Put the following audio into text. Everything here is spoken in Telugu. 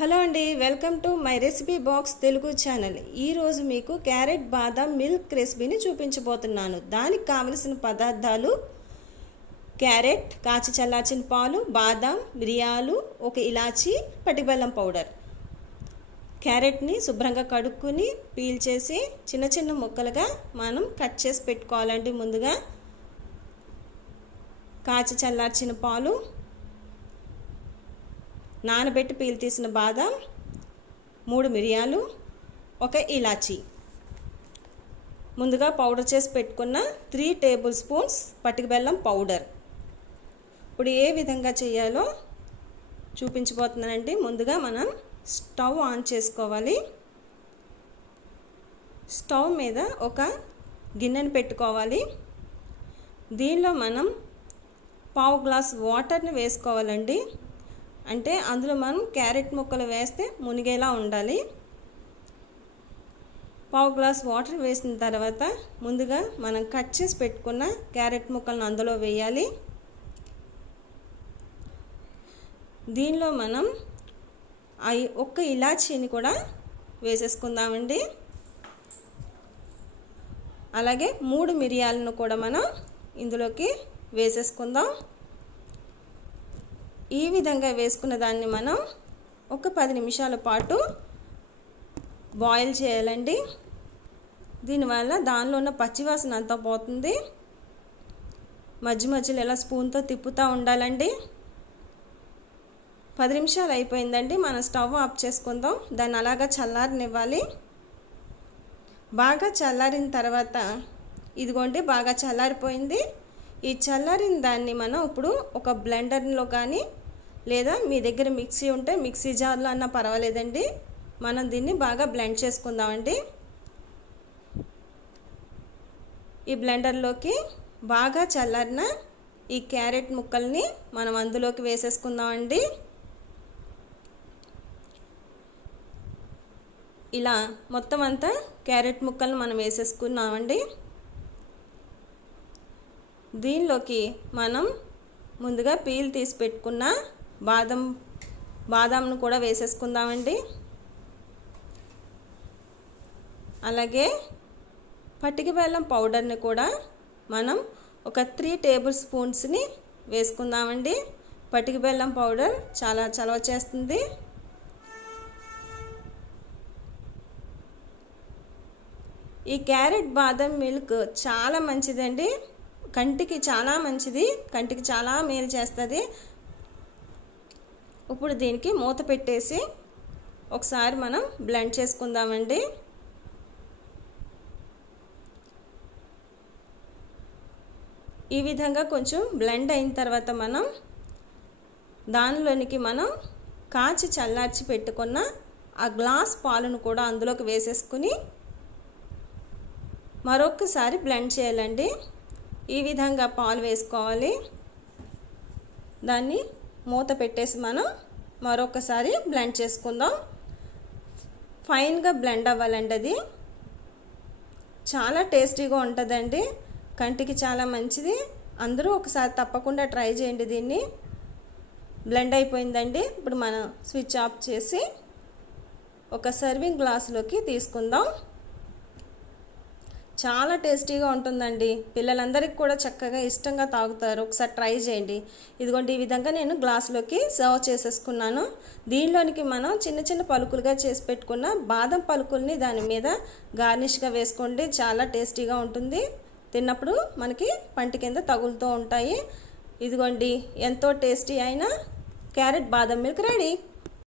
హలో అండి, welcome to my recipe box Telugu channel. ఈరోజు మీకు క్యారెట్ బాదాం మిల్క్ రెసిపీని చూపించబోతున్నాను. దానికి కావలసిన పదార్థాలు: క్యారెట్, కాచి చల్లార్చిన పాలు, బాదాం, మిరియాలు, ఒక ఇలాచి, పటిబెల్లం పౌడర్. క్యారెట్ని శుభ్రంగా కడుక్కుని పీల్ చేసి చిన్న చిన్న ముక్కలుగా మనం కట్ చేసి పెట్టుకోవాలండి. ముందుగా కాచి చల్లార్చిన పాలు, నానబెట్టి పీల్ తీసిన బాదాం, 3 మిరియాలు, ఒక ఇలాచి. ముందుగా పౌడర్ చేసి పెట్టుకున్న 3 టేబుల్ స్పూన్స్ పటిక బెల్లం పౌడర్. ఇప్పుడు ఏ విధంగా చేయాలో చూపించబోతున్నానండి. ముందుగా మనం స్టవ్ ఆన్ చేసుకోవాలి. స్టవ్ మీద ఒక గిన్నెను పెట్టుకోవాలి. దీనిలో మనం 1/2 గ్లాస్ వాటర్ని వేసుకోవాలండి. అంటే అందులో మనం క్యారెట్ ముక్కలు వేస్తే మునిగేలా ఉండాలి. 1/2 గ్లాస్ వాటర్ వేసిన తర్వాత ముందుగా మనం కట్ చేసి పెట్టుకున్న క్యారెట్ ముక్కలను అందులో వేయాలి. దీనిలో మనం ఒక్క ఇలాచీని కూడా వేసేసుకుందామండి. అలాగే 3 మిరియాలను కూడా మనం ఇందులోకి వేసేసుకుందాం. ఈ విధంగా వేసుకున్న దాన్ని మనం ఒక 10 నిమిషాల పాటు బాయిల్ చేయాలండి. దీనివల్ల దానిలో ఉన్న పచ్చివాసన అంతా పోతుంది. మధ్య మధ్యలో ఇలా స్పూన్తో తిప్పుతూ ఉండాలండి. 10 నిమిషాలు అయిపోయిందండి. మనం స్టవ్ ఆఫ్ చేసుకుందాం. దాన్ని అలాగా చల్లారనివ్వాలి. బాగా చల్లారిన తర్వాత ఇదిగోండి, బాగా చల్లారిపోయింది. ఈ చల్లారిన దాన్ని మనం ఇప్పుడు ఒక బ్లెండర్లో కానీ లేదా మీ దగ్గర మిక్సీ ఉంటే మిక్సీ జార్లో అన్నా పర్వాలేదండి. మనం దీన్ని బాగా బ్లెండ్ చేసుకుందామండి. ఈ బ్లెండర్లోకి బాగా చల్లారిన ఈ క్యారెట్ ముక్కల్ని మనం అందులోకి వేసేసుకుందామండి. ఇలా మొత్తం అంతా క్యారెట్ ముక్కలను మనం వేసేసుకున్నామండి. దీనిలోకి మనం ముందుగా పీల్ తీసి పెట్టుకున్న బాదాంను కూడా వేసేసుకుందామండి. అలాగే పటిక బెల్లం పౌడర్ని కూడా మనం ఒక 3 టేబుల్ స్పూన్స్ని వేసుకుందామండి. పటిక బెల్లం పౌడర్ చాలా చలవ చేస్తుంది. ఈ క్యారెట్ బాదం మిల్క్ చాలా మంచిదండి. కంటికి చాలా మంచిది, కంటికి చాలా మేలు చేస్తుంది. ఇప్పుడు దీనికి మూత పెట్టేసి ఒకసారి మనం బ్లెండ్ చేసుకుందామండి. ఈ విధంగా కొంచెం బ్లెండ్ అయిన తర్వాత మనం దానిలోనికి మనం కాచి చల్లార్చి పెట్టుకున్న ఆ గ్లాస్ పాలను కూడా అందులోకి వేసేసుకుని మరొకసారి బ్లెండ్ చేయాలండి. ఈ విధంగా పాలు వేసుకోవాలి. దాన్ని మూత పెట్టేసి మనం మరొకసారి బ్లెండ్ చేసుకుందాం. ఫైన్గా బ్లెండ్ అవ్వాలండి. అది చాలా టేస్టీగా ఉంటుందండి, కంటికి చాలా మంచిది. అందరూ ఒకసారి తప్పకుండా ట్రై చేయండి. దీన్ని బ్లెండ్ అయిపోయిందండి. ఇప్పుడు మనం స్విచ్ ఆఫ్ చేసి ఒక సర్వింగ్ గ్లాసులోకి తీసుకుందాం. చాలా టేస్టీగా ఉంటుందండి. పిల్లలందరికీ కూడా చక్కగా ఇష్టంగా తాగుతారు. ఒకసారి ట్రై చేయండి. ఇదిగోండి, ఈ విధంగా నేను గ్లాసులోకి సర్వ్ చేసేసుకున్నాను. దీనిలోనికి మనం చిన్న చిన్న పలుకులుగా చేసి పెట్టుకున్న బాదం పలుకుల్ని దాని మీద గార్నిష్గా వేసుకోండి. చాలా టేస్టీగా ఉంటుంది. తిన్నప్పుడు మనకి పంటి కింద తగులుతూ ఉంటాయి. ఇదిగోండి, ఎంతో టేస్టీ అయిన క్యారెట్ బాదం మిల్క్ రెడీ.